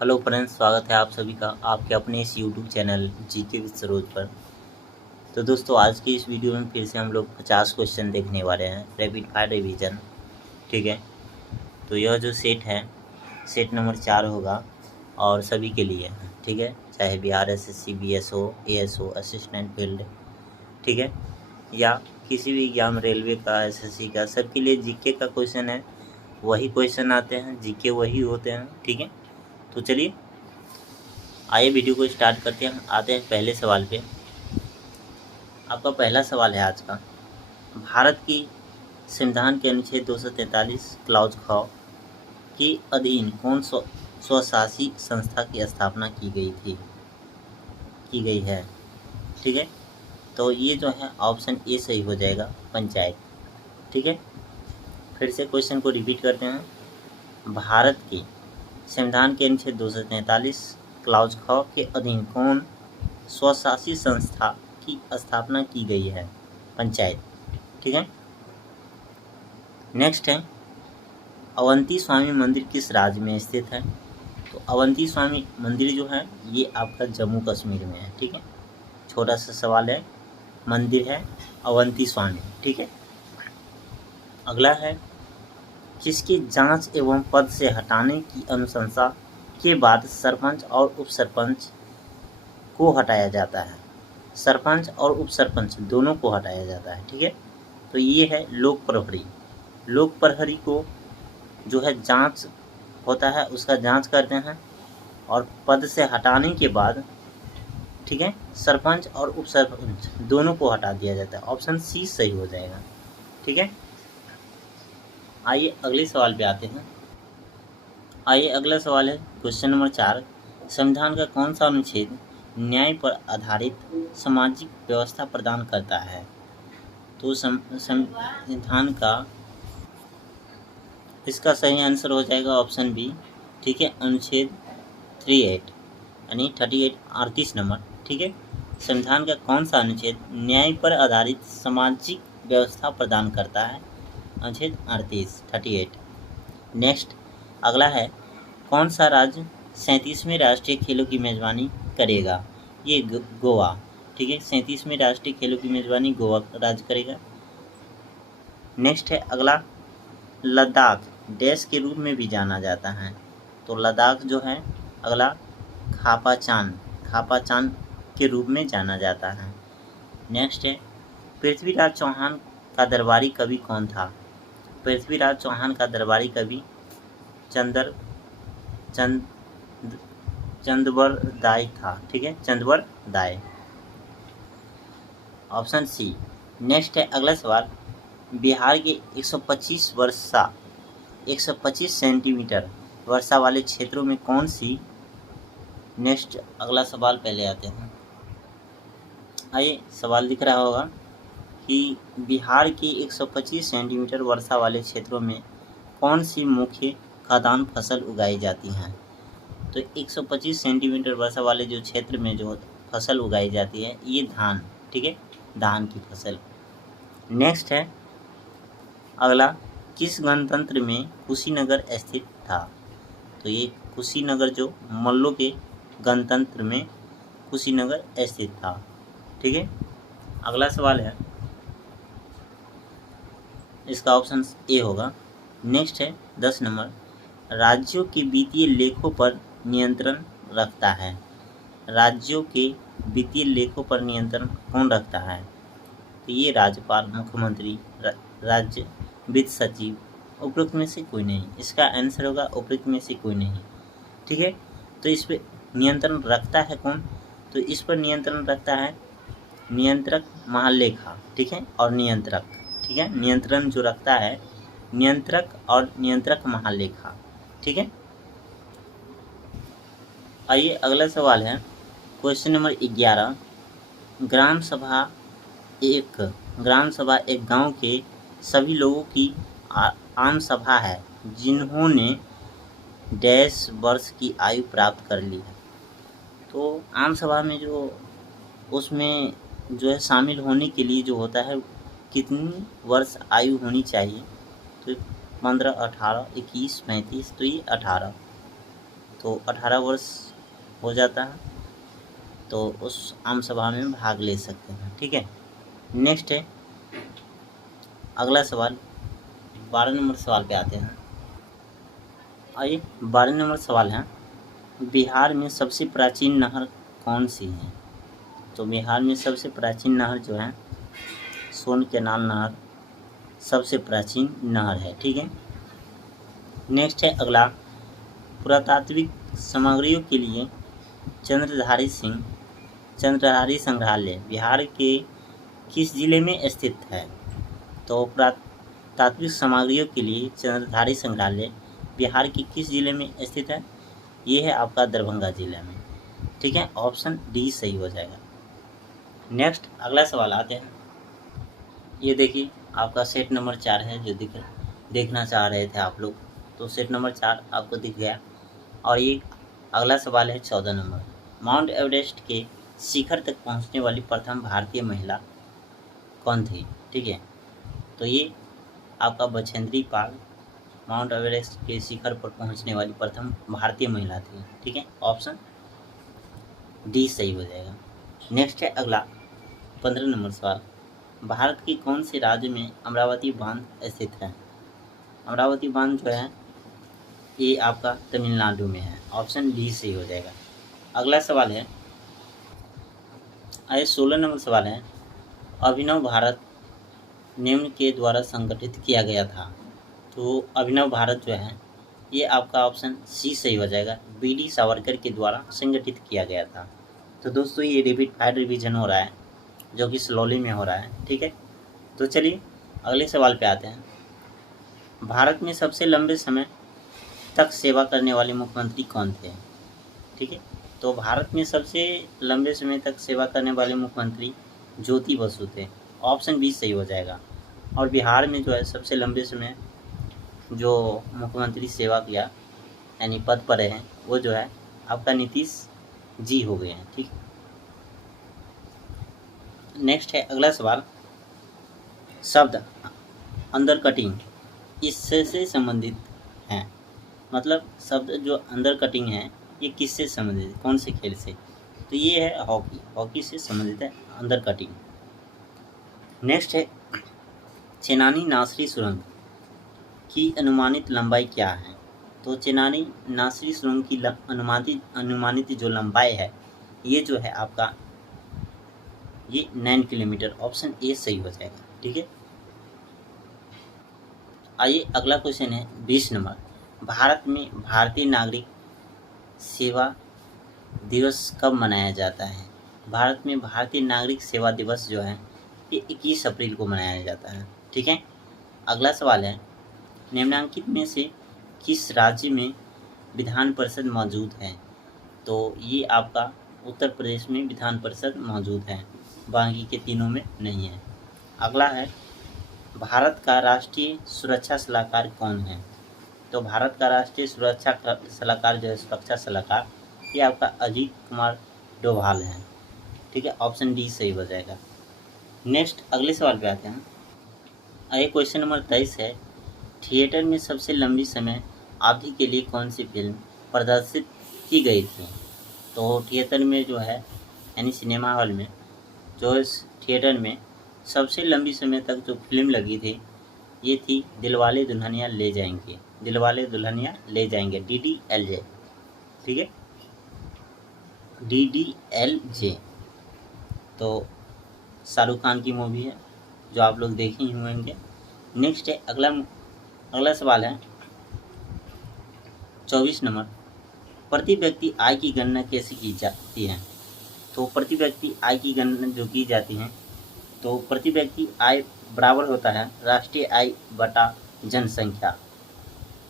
Hello friends, स्वागत है आप सभी का आपके अपने इस YouTube channel GK with Saroj पर। तो दोस्तों, आज की इस वीडियो में फिर से हम लोग 50 क्वेश्चन देखने वाले हैं, रैपिड फायर रिवीजन। ठीक है, तो यह जो सेट है, सेट नंबर 4 होगा और सभी के लिए है। ठीक है, चाहे Bihar SSC, BSO, ASO, assistant field, ठीक है, या किसी भी एग्जाम, रेलवे का, एसएससी का, सबके लिए जीके का क्वेश्चन है। वही क्वेश्चन आते हैं, जीके वही होते हैं। ठीक है, तो चलिए आइए वीडियो को स्टार्ट करते हैं। आते हैं पहले सवाल पे। आपका पहला सवाल है आज का, भारत की संविधान के अनुच्छेद 243 क्लाउज ख के अधीन कौन स्वशासी संस्था की स्थापना की गई है। ठीक है, तो ये जो है ऑप्शन ए सही हो जाएगा, पंचायत। ठीक है, फिर से क्वेश्चन को रिपीट करते हैं। भारत की संविधान के अनुच्छेद 243 क्लाउज ख के अधीन कौन स्वशासी संस्था की स्थापना की गई है, पंचायत। ठीक है, नेक्स्ट है, अवंती स्वामी मंदिर किस राज्य में स्थित है। तो अवंती स्वामी मंदिर जो है ये आपका जम्मू कश्मीर में है। ठीक है, छोटा सा सवाल है, मंदिर है अवंती स्वामी। ठीक है, अगला है, किसकी जांच एवं पद से हटाने की अनुशंसा के बाद सरपंच और उप सरपंच को हटाया जाता है। सरपंच और उप सरपंच दोनों को हटाया जाता है। ठीक है, तो ये है लोक प्रहरी। लोक प्रहरी को जो है जांच होता है, उसका जांच करते हैं और पद से हटाने के बाद, ठीक है, सरपंच और उप सरपंच दोनों को हटा दिया जाता है। ऑप्शन सी सही हो जाएगा। ठीक है, आइए अगले सवाल पे आते हैं। आइए अगला सवाल है क्वेश्चन नंबर 4, संविधान का कौन सा अनुच्छेद न्याय पर आधारित सामाजिक व्यवस्था प्रदान करता है। तो संविधान का इसका सही आंसर हो जाएगा ऑप्शन बी। ठीक है, अनुच्छेद 38 यानी 38 38 नंबर। ठीक है, संविधान का कौन सा अनुच्छेद न्याय पर आधारित सामाजिक व्यवस्था प्रदान करता है, अनुच्छेद 38। नेक्स्ट अगला है, कौन सा राज्य 37वें राष्ट्रीय खेलों की मेजबानी करेगा। ये गोवा। ठीक है, 37वें राष्ट्रीय खेलों की मेजबानी गोवा राज्य करेगा। नेक्स्ट है अगला, लद्दाख देश के रूप में भी जाना जाता है। तो लद्दाख जो है अगला खापाचान के रूप में जाना जाता है। नेक्स्ट है, पृथ्वीराज चौहान का दरबारी कवि कौन था। पृथ्वीराज चौहान का दरबारी कवि चंद्रवरदाय था। ठीक है, चंद्रवरदाय, ऑप्शन सी। नेक्स्ट है अगला सवाल, बिहार के 125 सेंटीमीटर वर्षा वाले क्षेत्रों में कौन सी। नेक्स्ट अगला सवाल पहले आते हैं। आइए, सवाल दिख रहा होगा कि बिहार की 125 सेंटीमीटर वर्षा वाले क्षेत्रों में कौन सी मुख्य खाद्यान्न फसल उगाई जाती हैं। तो 125 सेंटीमीटर वर्षा वाले जो क्षेत्र में जो फसल उगाई जाती है ये धान। ठीक है, धान की फसल। नेक्स्ट है अगला, किस गणतंत्र में कुशीनगर स्थित था। तो ये कुशीनगर जो मल्लों के गणतंत्र में कुशीनगर स्थित था। ठीक है, अगला सवाल है, इसका ऑप्शन ए होगा। नेक्स्ट है 10 नंबर, राज्यों के वित्तीय लेखों पर नियंत्रण रखता है। राज्यों के वित्तीय लेखों पर नियंत्रण कौन रखता है। तो ये राज्यपाल, मुख्यमंत्री, राज्य वित्त सचिव, उपरोक्त में से कोई नहीं। इसका आंसर होगा उपरोक्त में से कोई नहीं। ठीक है, तो इस पर नियंत्रण रखता है कौन। तो इस पर नियंत्रण रखता है नियंत्रक महालेखा। ठीक है, और नियंत्रक। ठीक है, नियंत्रण जो रखता है नियंत्रक और नियंत्रक महालेखा। ठीक है, आइए अगला सवाल है क्वेश्चन नंबर 11, ग्राम सभा एक गांव के सभी लोगों की आम सभा है जिन्होंने डैश वर्ष की आयु प्राप्त कर ली है। तो आम सभा में जो उसमें जो है शामिल होने के लिए जो होता है कितनी वर्ष आयु होनी चाहिए। तो 15, 18, 21, 35, तो ये 18। तो 18 वर्ष हो जाता है तो उस आम सभा में भाग ले सकते हैं। ठीक है, नेक्स्ट है अगला सवाल, 12 नंबर सवाल पे आते हैं। आइए 12 नंबर सवाल है, बिहार में सबसे प्राचीन नहर कौन सी है? तो बिहार में सबसे प्राचीन नहर जो है सोन कैनाल नहर सबसे प्राचीन नहर है। ठीक है, नेक्स्ट है अगला, पुरातात्विक सामग्रियों के लिए चंद्रधारी संग्रहालय बिहार के किस जिले में स्थित है? तो पुरातात्विक सामग्रियों के लिए चंद्रधारी संग्रहालय बिहार के किस जिले में स्थित है? ये है आपका दरभंगा जिले में। ठीक है, ऑप्शन डी सही हो जाएगा। नेक्स्ट अगला सवाल आते हैं। ये देखिए आपका सेट नंबर 4 है जो देखना चाह रहे थे आप लोग, तो सेट नंबर 4 आपको दिख गया। और ये अगला सवाल है 14 नंबर, माउंट एवरेस्ट के शिखर तक पहुंचने वाली प्रथम भारतीय महिला कौन थी? ठीक है, तो ये आपका बछेंद्री पाल माउंट एवरेस्ट के शिखर पर पहुंचने वाली प्रथम भारतीय महिला थी। ठीक है, ऑप्शन डी सही हो जाएगा। नेक्स्ट है अगला 15 नंबर सवाल, भारत के कौन से राज्य में अमरावती बांध स्थित है? अमरावती बांध जो है ये आपका तमिलनाडु में है, ऑप्शन डी सही हो जाएगा। अगला सवाल है 16 नंबर सवाल है, अभिनव भारत निम्न के द्वारा संगठित किया गया था। तो अभिनव भारत जो है ये आपका ऑप्शन सी सही हो जाएगा, बी.डी. सावरकर के द्वारा संगठित किया गया था। तो दोस्तों ये रिवीजन हो रहा है जो कि स्लोली में हो रहा है। ठीक है, तो चलिए अगले सवाल पे आते हैं। भारत में सबसे लंबे समय तक सेवा करने वाले मुख्यमंत्री कौन थे? ठीक है, तो भारत में सबसे लंबे समय तक सेवा करने वाले मुख्यमंत्री ज्योति बसु थे, ऑप्शन बी सही हो जाएगा। और बिहार में जो है सबसे लंबे समय जो मुख्यमंत्री सेवा किया यानी पद पर रहे वो जो है आपका नीतीश जी हो गए हैं। ठीक है, नेक्स्ट है अगला सवाल, शब्द अंदर कटिंग इससे संबंधित हैं, मतलब शब्द जो अंदर कटिंग है ये किससे संबंधित है, कौन से खेल से? तो ये है हॉकी से संबंधित है अंदर कटिंग। नेक्स्ट है चेनानी नासरी सुरंग की अनुमानित लंबाई क्या है? तो चेनानी नासरी सुरंग की अनुमानित जो लंबाई है ये जो है आपका ये 9 किलोमीटर, ऑप्शन ए सही हो जाएगा। ठीक है, आइए अगला क्वेश्चन है 20 नंबर, भारत में भारतीय नागरिक सेवा दिवस कब मनाया जाता है? भारत में भारतीय नागरिक सेवा दिवस जो है ये 21 अप्रैल को मनाया जाता है। ठीक है, अगला सवाल है, निम्नलिखित में से किस राज्य में विधान परिषद मौजूद है? तो ये आपका उत्तर प्रदेश में विधान परिषद मौजूद है, बाकी के तीनों में नहीं है। अगला है, भारत का राष्ट्रीय सुरक्षा सलाहकार कौन है? तो भारत का राष्ट्रीय सुरक्षा सलाहकार जो है सुरक्षा सलाहकार ये आपका अजीत कुमार डोभाल है। ठीक है, ऑप्शन डी सही हो जाएगा। नेक्स्ट अगले सवाल पे आते हैं। आइए क्वेश्चन नंबर 23 है, थिएटर में सबसे लंबी समय अवधि के लिए कौन सी फिल्म प्रदर्शित की गई थी? तो थिएटर में जो है यानी सिनेमा हॉल में जो इस थिएटर में सबसे लंबी समय तक जो फिल्म लगी थी ये थी दिलवाले दुल्हनिया ले जाएंगे, दिलवाले दुल्हनिया ले जाएंगे, DDLJ। ठीक है, DDLJ तो शाहरुख खान की मूवी है जो आप लोग देखे ही होंगे। नेक्स्ट है अगला सवाल है 24 नंबर, प्रति व्यक्ति आय की गणना कैसे की जाती है? तो प्रति व्यक्ति आय की गणना जो की जाती है तो प्रति व्यक्ति आय बराबर होता है राष्ट्रीय आय बटा जनसंख्या।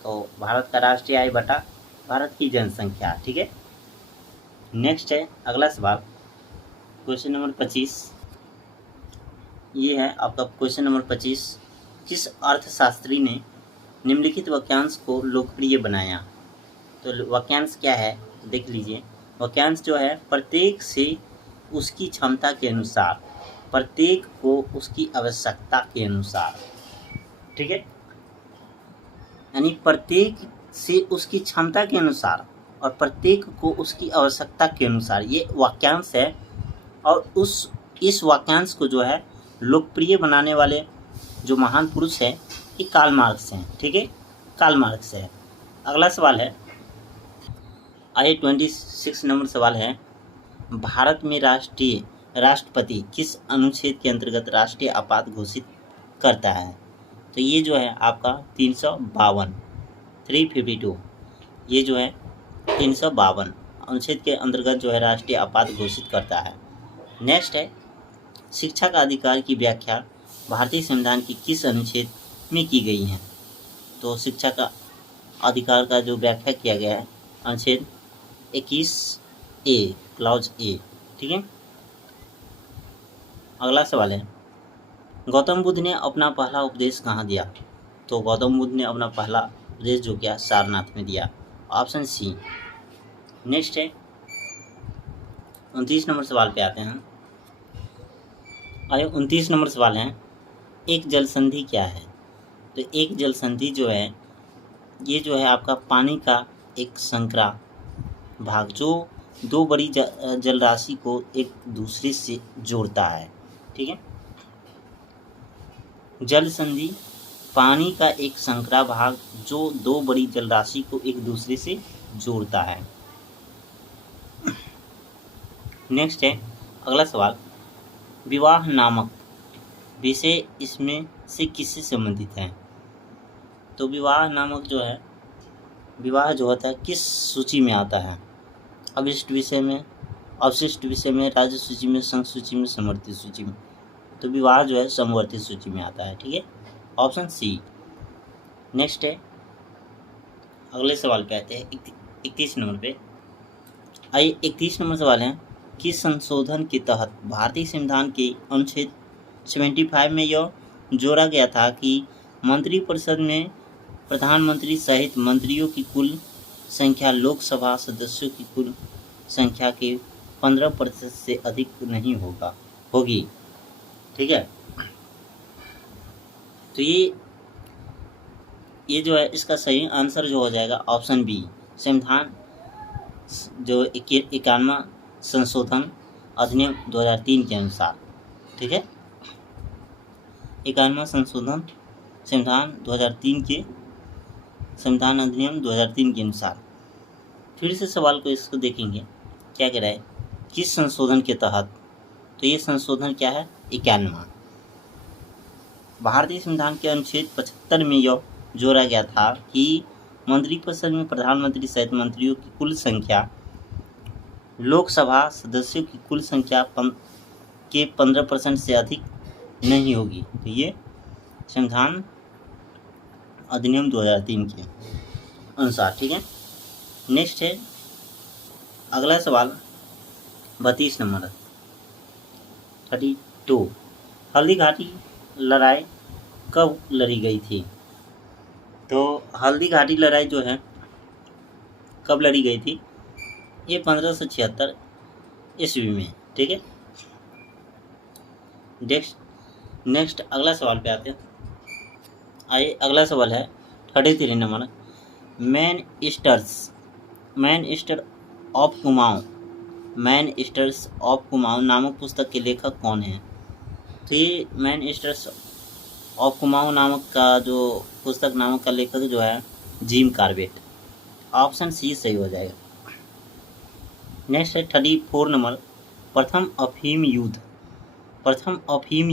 तो भारत का राष्ट्रीय आय बटा भारत की जनसंख्या। ठीक है, नेक्स्ट है अगला सवाल क्वेश्चन नंबर 25, ये है आपका क्वेश्चन नंबर 25, किस अर्थशास्त्री ने निम्नलिखित वाक्यांश को लोकप्रिय बनाया? तो वाक्यांश क्या है देख लीजिए। वाक्यांश जो है, प्रत्येक से उसकी क्षमता के अनुसार, प्रत्येक को उसकी आवश्यकता के अनुसार। ठीक है, यानी प्रत्येक से उसकी क्षमता के अनुसार और प्रत्येक को उसकी आवश्यकता के अनुसार, ये वाक्यांश है। और इस वाक्यांश को जो है लोकप्रिय बनाने वाले जो महान पुरुष है ये कार्ल मार्क्स हैं, ठीक है, कार्ल मार्क्स है। अगला सवाल है, आइए 26 नंबर सवाल है, भारत में राष्ट्रपति किस अनुच्छेद के अंतर्गत राष्ट्रीय आपात घोषित करता है? तो ये जो है आपका 352, ये जो है 352 अनुच्छेद के अंतर्गत जो है राष्ट्रीय आपात घोषित करता है। नेक्स्ट है, शिक्षा का अधिकार की व्याख्या भारतीय संविधान की किस अनुच्छेद में की गई है? तो शिक्षा का अधिकार का जो व्याख्या किया गया है अनुच्छेद 21A क्लॉज ए, ठीक है। अगला सवाल है, गौतम बुद्ध ने अपना पहला उपदेश कहाँ दिया? तो गौतम बुद्ध ने अपना पहला उपदेश जो किया सारनाथ में दिया, ऑप्शन सी। नेक्स्ट है 29 नंबर सवाल पे आते हैं। आइए 29 नंबर सवाल है, एक जल संधि क्या है? तो एक जल संधि जो है ये जो है आपका पानी का एक संकरा भाग जो दो बड़ी जल राशि को एक दूसरे से जोड़ता है, ठीक है। जल संधि पानी का एक संकरा भाग जो दो बड़ी जल राशि को एक दूसरे से जोड़ता है। नेक्स्ट है अगला सवाल, विवाह नामक विषय इसमें से किससे संबंधित है? तो विवाह नामक जो है, विवाह जो होता है किस सूची में आता है? अविष्ट विषय में, अवशिष्ट विषय में, राज्य सूची में, संघ सूची में, समवर्ती सूची में। तो विवाह जो है समवर्ती सूची में आता है, ठीक है, ऑप्शन सी। नेक्स्ट है अगले सवाल पे आते हैं 31 नंबर पे। आइए 31 नंबर सवाल है, किस संशोधन के तहत भारतीय संविधान के अनुच्छेद 75 में यह जोड़ा गया था कि मंत्रिपरिषद में प्रधानमंत्री सहित मंत्रियों की कुल संख्या लोकसभा सदस्यों की कुल संख्या के 15% से अधिक नहीं होगी, ठीक है। तो ये जो है इसका सही आंसर जो हो जाएगा ऑप्शन बी, संविधान जो 91वां संशोधन अधिनियम 2003 के अनुसार, ठीक है, 91वां संशोधन संविधान 2003 के संविधान अधिनियम 2003 के अनुसार। फिर से सवाल को इसको देखेंगे, क्या कह रहा है, किस संशोधन के तहत? तो ये संशोधन क्या है, 91वां। भारतीय संविधान के अनुच्छेद 75 में यह जोड़ा गया था कि मंत्रिपरिषद में प्रधानमंत्री सहित मंत्रियों की कुल संख्या लोकसभा सदस्यों की कुल संख्या के 15% से अधिक नहीं होगी। तो ये संविधान अधिनियम 2003 के अनुसार, ठीक है। नेक्स्ट है अगला सवाल 32 नंबर 32, हल्दी घाटी लड़ाई कब लड़ी गई थी? तो हल्दी घाटी लड़ाई जो है कब लड़ी गई थी? ये 1576 ईस्वी में, ठीक है। नेक्स्ट अगला सवाल पे आते हैं। आइए अगला सवाल है 33 number, man esters of Kumaon नामक पुस्तक के लेखक कौन है? तो ये मैन ईस्टर्स ऑफ कुमाऊं नामक का जो पुस्तक नामक का लेखक जो है जिम कार्बेट, ऑप्शन सी सही हो जाएगा। नेक्स्ट है 34 नंबर, प्रथम अफीम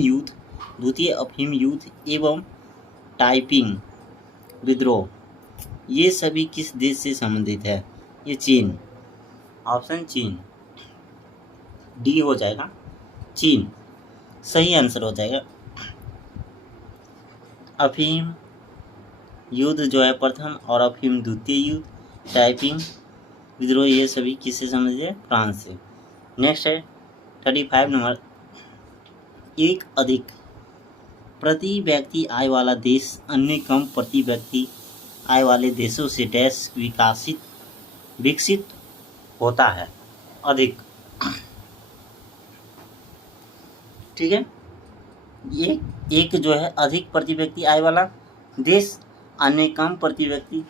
युद्ध, द्वितीय अफीम युद्ध एवं टाइपिंग विद्रोह ये सभी किस देश से संबंधित है? ये चीन, ऑप्शन चीन डी हो जाएगा, चीन सही आंसर हो जाएगा। अफीम युद्ध जो है प्रथम और अफीम द्वितीय युद्ध, टाइपिंग विद्रोह ये सभी किससे संबंधित है? फ्रांस से। नेक्स्ट है 35 नंबर, एक अधिक प्रति व्यक्ति आय वाला देश अन्य कम प्रति व्यक्ति आय वाले देशों से डैश विकसित होता है? अधिक, ठीक है। ये एक जो है अधिक प्रति व्यक्ति आय वाला देश अन्य कम प्रति व्यक्ति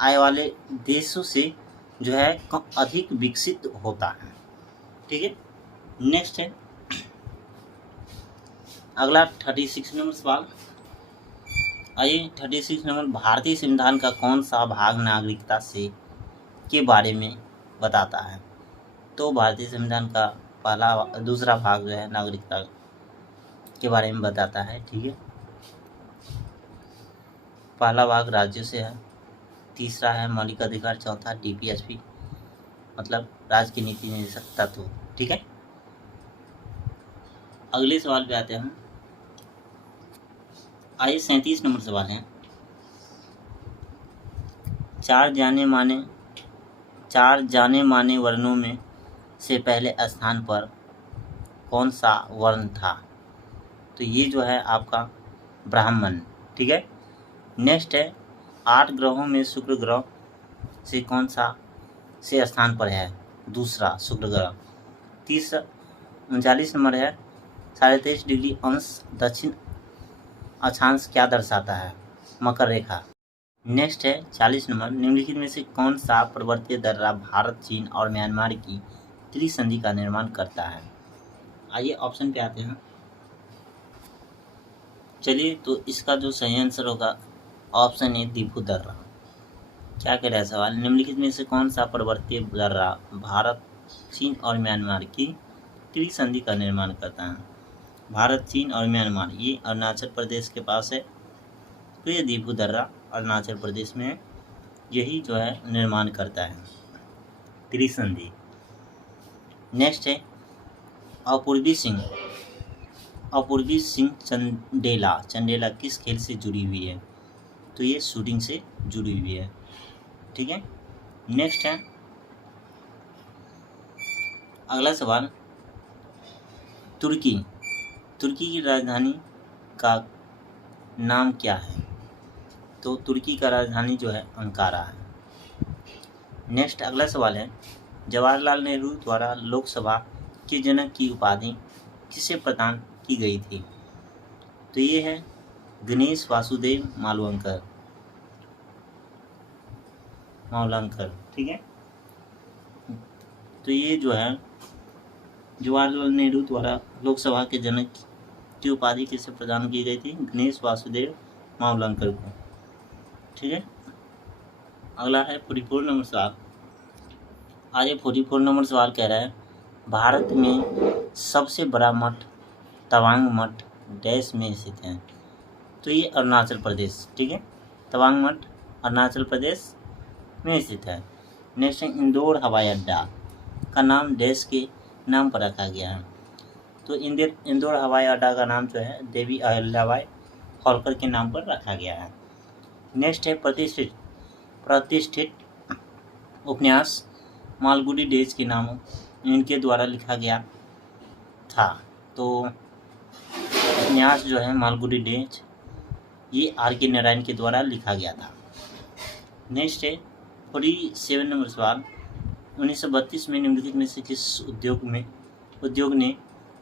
आय वाले देशों से जो है अधिक विकसित होता है। ठीक है, नेक्स्ट है अगला 36 नंबर सवाल। आइए 36 नंबर, भारतीय संविधान का कौन सा भाग नागरिकता से के बारे में बताता है? तो भारतीय संविधान का दूसरा भाग जो है नागरिकता के बारे में बताता है। ठीक है, पहला भाग राज्यों से है, तीसरा है मौलिक अधिकार, चौथा DPSP मतलब राज्य की नीति निदेशक तत्व। ठीक है, अगले सवाल पे आते हैं हम। आइए 37 नंबर सवाल है, चार जाने माने वर्णों में से पहले स्थान पर कौन सा वर्ण था? तो ये जो है आपका ब्राह्मण। ठीक है, नेक्स्ट है 8 ग्रहों में शुक्र ग्रह से कौन सा से स्थान पर है? दूसरा शुक्र ग्रह। तीसरा 39 नंबर है 23.5 डिग्री अंश दक्षिण अक्षांश क्या दर्शाता है? मकर रेखा। नेक्स्ट है 40 नंबर, निम्नलिखित में से कौन सा पर्वतीय दर्रा भारत, चीन और म्यांमार की त्रिसंधि का निर्माण करता है? आइए ऑप्शन पे आते हैं। चलिए, तो इसका जो सही आंसर होगा ऑप्शन ए दीपू दर्रा। क्या कह रहा है सवाल, निम्नलिखित में से कौन सा पर्वतीय दर्रा भारत, चीन और म्यांमार की त्रिसंधि का निर्माण करता है? भारत, चीन और म्यांमार, ये अरुणाचल प्रदेश के पास है। तो ये दीपू दर्रा अरुणाचल प्रदेश में है, यही जो है निर्माण करता है त्रिसंधि। नेक्स्ट है अपूर्वी सिंह चंडेला किस खेल से जुड़ी हुई है? तो ये शूटिंग से जुड़ी हुई है। ठीक है, नेक्स्ट है अगला सवाल, तुर्की की राजधानी का नाम क्या है? तो तुर्की का राजधानी जो है अंकारा है। नेक्स्ट अगला सवाल है, जवाहरलाल नेहरू द्वारा लोकसभा के जनक की उपाधि किसे प्रदान की गई थी? तो ये है गणेश वासुदेव मालवंकर। ठीक है, तो ये जो है जवाहरलाल नेहरू द्वारा लोकसभा के जनक की उपाधि किसे प्रदान की गई थी? गणेश वासुदेव मावलंकर को। ठीक है, अगला है 44 नंबर सवाल। आज 44 नंबर सवाल कह रहा है, भारत में सबसे बड़ा मठ तवांग मठ डैश में स्थित है? तो ये अरुणाचल प्रदेश। ठीक है, तवांग मठ अरुणाचल प्रदेश में स्थित है। नेक्स्ट है इंदौर हवाई अड्डा का नाम डैश के नाम पर रखा गया है? तो इंदौर हवाई अड्डा का नाम जो है देवी अहिल्याबाई होलकर के नाम पर रखा गया है। नेक्स्ट है प्रतिष्ठित उपन्यास मालगुडी डेज के नाम इनके द्वारा लिखा गया था? तो उपन्यास जो है मालगुडी डेज ये R.K. नारायण के द्वारा लिखा गया था। नेक्स्ट है 47 नंबर सवाल, 1932 में निम्नलिखित में से किस उद्योग ने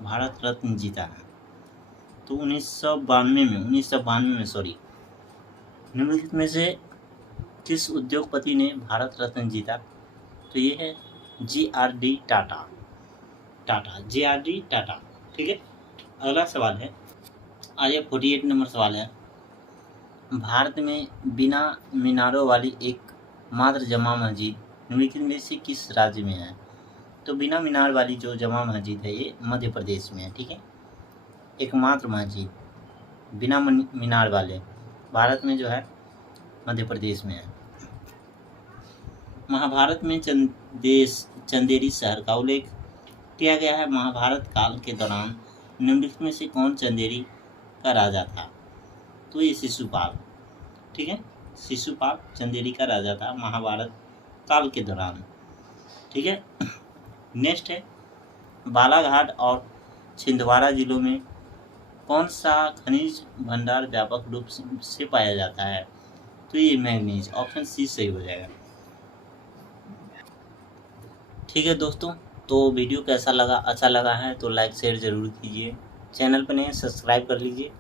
भारत रत्न जीता है? तो 1992 में निम्नलिखित में से किस उद्योगपति ने भारत रत्न जीता? तो ये है JRD टाटा। ठीक है, अगला सवाल है आज 48 नंबर सवाल है, भारत में बिना मीनारों वाली एक मात्र जमा मस्जिद निम्नलिखित में से किस राज्य में है? तो बिना मीनार वाली जो जमा मस्जिद है ये मध्य प्रदेश में है। ठीक है, एकमात्र मस्जिद बिना मीनार वाले भारत में जो है मध्य प्रदेश में है। महाभारत में चंदेरी शहर का उल्लेख किया गया है। महाभारत काल के दौरान निम्नलिखित में से कौन चंदेरी का राजा था? तो ये शिशुपाल। ठीक है, शिशुपाल चंदेरी का राजा था महाभारत काल के दौरान। ठीक है, नेक्स्ट है बालाघाट और छिंदवाड़ा जिलों में कौन सा खनिज भंडार व्यापक रूप से पाया जाता है? तो ये मैग्नीज, ऑप्शन सी सही हो जाएगा। ठीक है दोस्तों, तो वीडियो कैसा लगा? अच्छा लगा है तो लाइक शेयर ज़रूर कीजिए, चैनल पर नए सब्सक्राइब कर लीजिए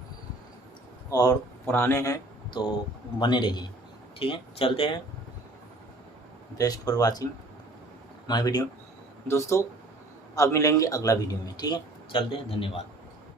और पुराने हैं तो बने रहिए। ठीक है, चलते हैं। Best for watching. My video. दोस्तों अब मिलेंगे अगला वीडियो में, ठीक है, चलते हैं, धन्यवाद।